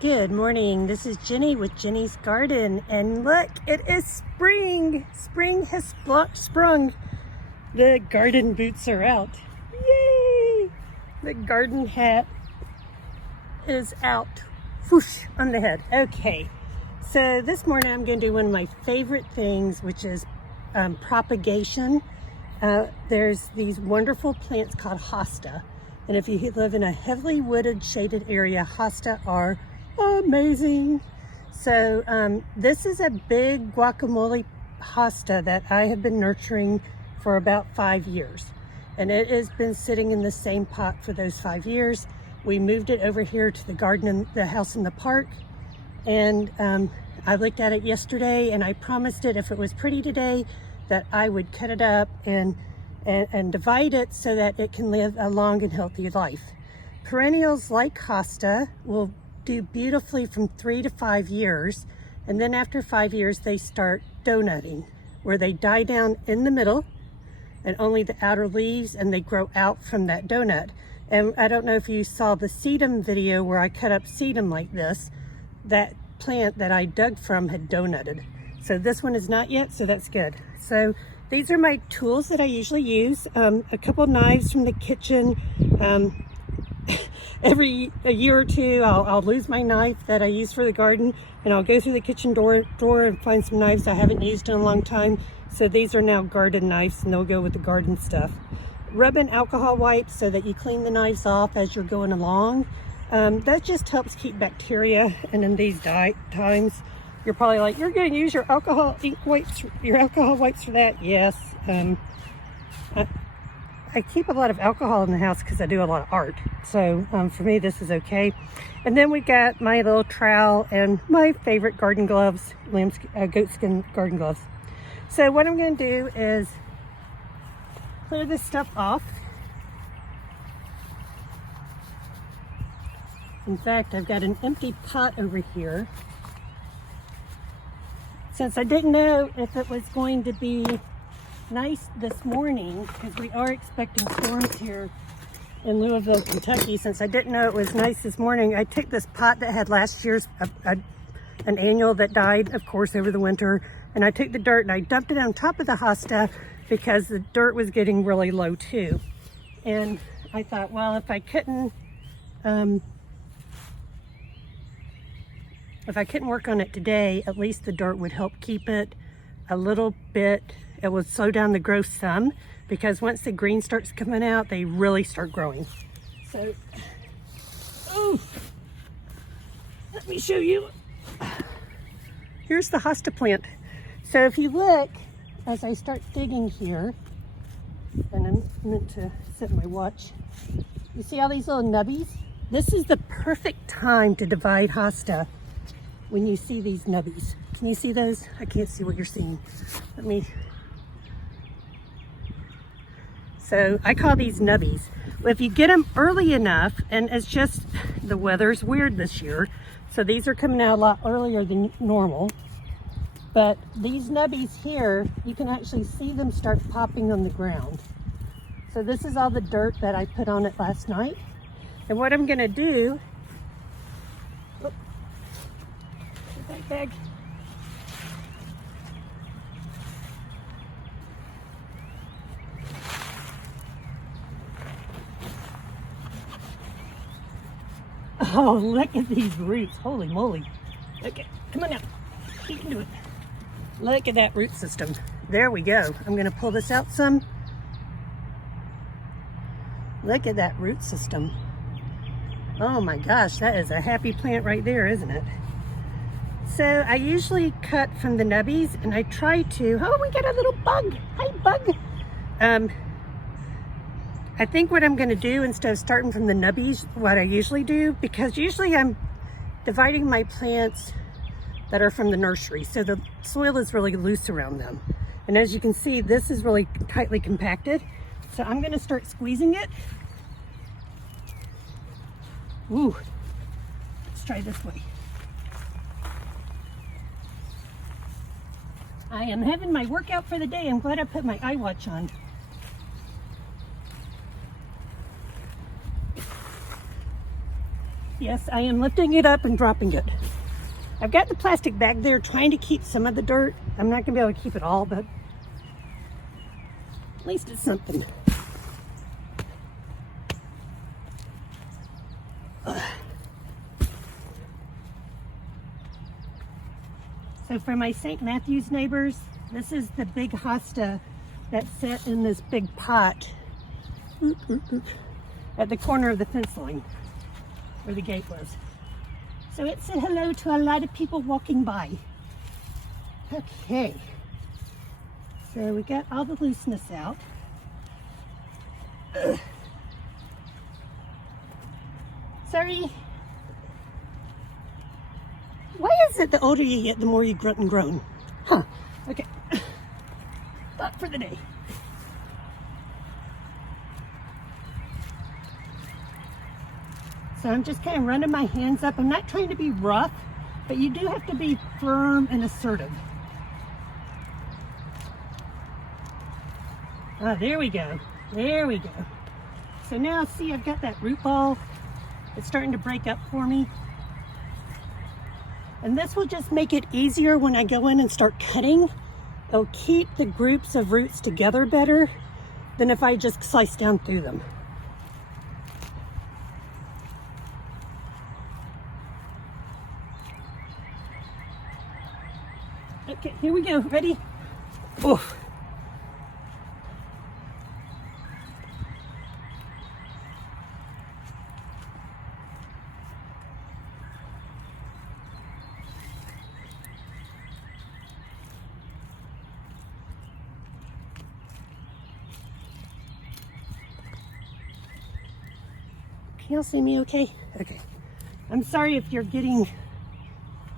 Good morning, this is Jenny with Jenny's Garden, and look, it is spring. Spring has sprung. The garden boots are out. Yay! The garden hat is out. Whoosh, on the head. Okay, so this morning I'm going to do one of my favorite things, which is propagation. There's these wonderful plants called hosta, and if you live in a heavily wooded, shaded area, hosta are amazing. So this is a big guacamole hosta that I have been nurturing for about 5 years, and it has been sitting in the same pot for those 5 years. We moved it over here to the garden in the house in the park, and I looked at it yesterday, and I promised it if it was pretty today that I would cut it up and divide it so that it can live a long and healthy life. Perennials like hosta will do beautifully from 3 to 5 years, and then after 5 years they start donutting, where they die down in the middle and only the outer leaves, and they grow out from that donut. And I don't know if you saw the sedum video where I cut up sedum like this. That plant that I dug from had donutted. So this one is not yet, so that's good. So these are my tools that I usually use. A couple knives from the kitchen. Every year or two, I'll lose my knife that I use for the garden, and I'll go through the kitchen drawer and find some knives I haven't used in a long time. So these are now garden knives, and they'll go with the garden stuff. Rub in alcohol wipes so that you clean the knives off as you're going along. That just helps keep bacteria. And in these times, you're probably like, you're going to use your alcohol wipes for that? Yes. I keep a lot of alcohol in the house because I do a lot of art. So for me, this is okay. And then we got my little trowel and my favorite garden gloves, goatskin garden gloves. So what I'm going to do is clear this stuff off. In fact, I've got an empty pot over here. Since I didn't know if it was going to be nice this morning, because we are expecting storms here in Louisville, Kentucky. Since I didn't know it was nice this morning, I took this pot that had last year's an annual that died, of course, over the winter, and I took the dirt and I dumped it on top of the hosta because the dirt was getting really low too. And I thought, well, if I couldn't work on it today, at least the dirt would help keep it a little bit. It will slow down the growth some, because once the green starts coming out, they really start growing. So, let me show you. Here's the hosta plant. So if you look, as I start digging here, and I'm meant to set my watch, you see all these little nubbies? This is the perfect time to divide hosta when you see these nubbies. Can you see those? I can't see what you're seeing. So I call these nubbies. If you get them early enough, and it's just, the weather's weird this year, so these are coming out a lot earlier than normal. But these nubbies here, you can actually see them start popping on the ground. So this is all the dirt that I put on it last night. And what I'm gonna do, put that bag. Oh, look at these roots. Holy moly. Okay, come on now. You can do it. Look at that root system. There we go. I'm going to pull this out some. Look at that root system. Oh my gosh, that is a happy plant right there, isn't it? So I usually cut from the nubbies, and I try to, oh, we got a little bug. Hi, bug. I think what I'm going to do, instead of starting from the nubbies, what I usually do, because usually I'm dividing my plants that are from the nursery, so the soil is really loose around them. And as you can see, this is really tightly compacted. So I'm going to start squeezing it. Ooh, let's try this way. I am having my workout for the day. I'm glad I put my eye watch on. Yes, I am lifting it up and dropping it. I've got the plastic bag there trying to keep some of the dirt. I'm not gonna be able to keep it all, but at least it's something. So for my St. Matthew's neighbors, this is the big hosta that sat in this big pot at the corner of the fence line where the gate was. So it said hello to a lot of people walking by. Okay, so we got all the looseness out. Sorry. Why is it the older you get, the more you grunt and groan? Huh, okay. Thought for the day. So I'm just kind of running my hands up. I'm not trying to be rough, but you do have to be firm and assertive. Ah, there we go. There we go. So now see, I've got that root ball. It's starting to break up for me. And this will just make it easier when I go in and start cutting. It'll keep the groups of roots together better than if I just slice down through them. Okay, here we go. Ready? Oh. Can y'all see me okay? Okay. I'm sorry if you're getting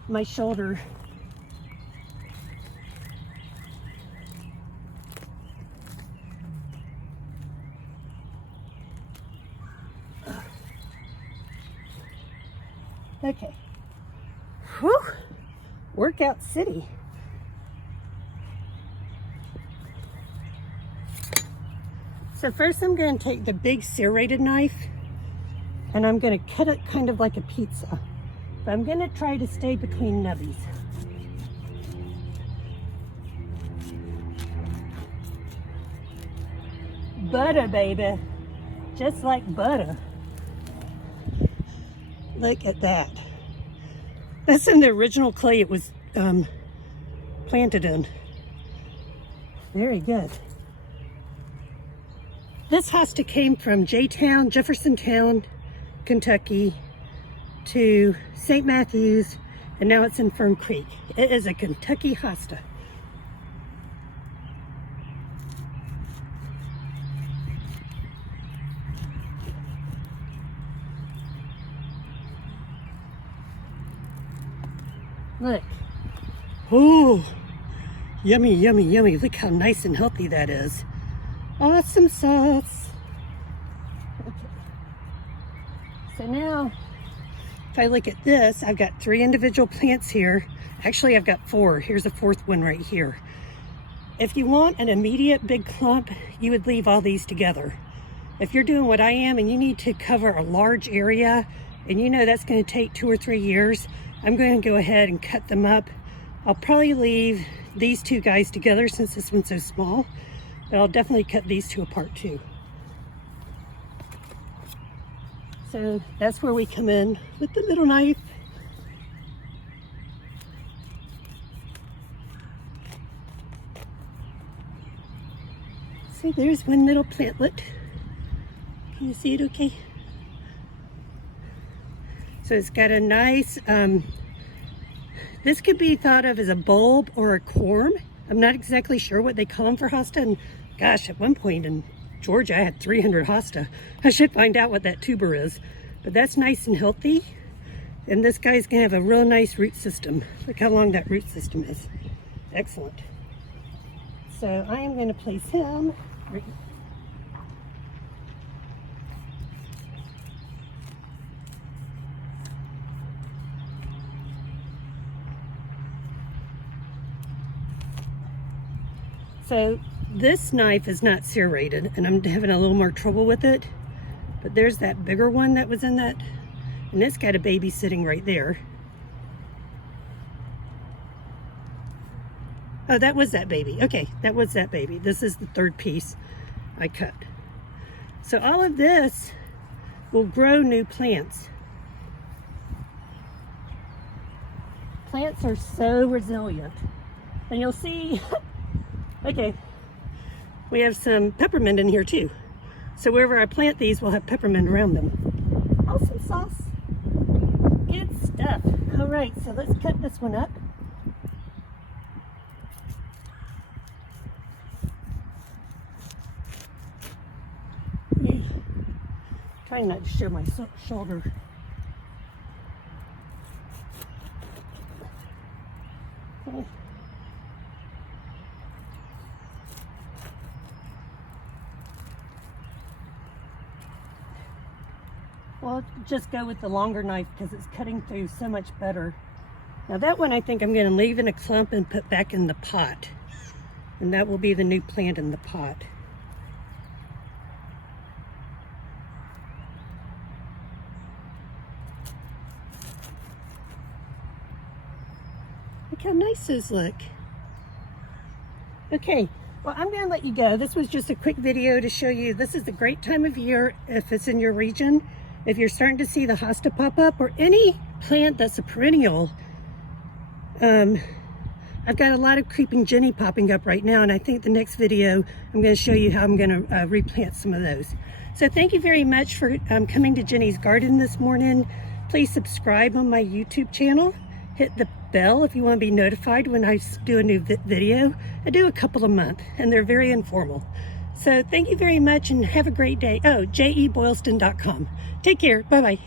my shoulder. Okay. Whew. Workout City. So first I'm going to take the big serrated knife and I'm going to cut it kind of like a pizza. But I'm going to try to stay between nubbies. Butter, baby. Just like butter. Look at that. That's in the original clay it was planted in. Very good. This hosta came from J-Town, Jeffersontown, Kentucky to St. Matthew's, and now it's in Fern Creek. It is a Kentucky hosta. Look. Oh, yummy, yummy, yummy. Look how nice and healthy that is. Awesome sauce. Okay. So now, if I look at this, I've got 3 individual plants here. Actually, I've got 4. Here's a 4th one right here. If you want an immediate big clump, you would leave all these together. If you're doing what I am and you need to cover a large area, and you know that's going to take 2 or 3 years, I'm going to go ahead and cut them up. I'll probably leave these 2 guys together since this one's so small, but I'll definitely cut these 2 apart too. So that's where we come in with the little knife. See, there's one little plantlet. Can you see it okay? So it's got a nice, this could be thought of as a bulb or a corm. I'm not exactly sure what they call them for hosta. And gosh, at one point in Georgia, I had 300 hosta. I should find out what that tuber is. But that's nice and healthy. And this guy's gonna have a real nice root system. Look how long that root system is. Excellent. So I am gonna place him right. So this knife is not serrated and I'm having a little more trouble with it, but there's that bigger one that was in that And it's got a baby sitting right there. Oh, that was that baby. Okay, that was that baby. This is the third piece I cut. So all of this will grow new plants. Plants are so resilient. And you'll see, okay, we have some peppermint in here too. So wherever I plant these, we'll have peppermint around them. Awesome sauce. Good stuff. All right, so let's cut this one up. Trying not to show my shoulder. Okay. Well, just go with the longer knife because it's cutting through so much better. Now that one I think I'm going to leave in a clump and put back in the pot. And that will be the new plant in the pot. Look how nice those look. Okay, well, I'm going to let you go. This was just a quick video to show you this is a great time of year if it's in your region. If you're starting to see the hosta pop up or any plant that's a perennial, I've got a lot of creeping Jenny popping up right now, and I think the next video I'm going to show you how I'm going to replant some of those. So thank you very much for coming to Jenny's Garden this morning. Please subscribe on my YouTube channel. Hit the bell if you want to be notified when I do a new video. I do a couple a month, and they're very informal. So thank you very much and have a great day. Oh, jeboylston.com. Take care. Bye-bye.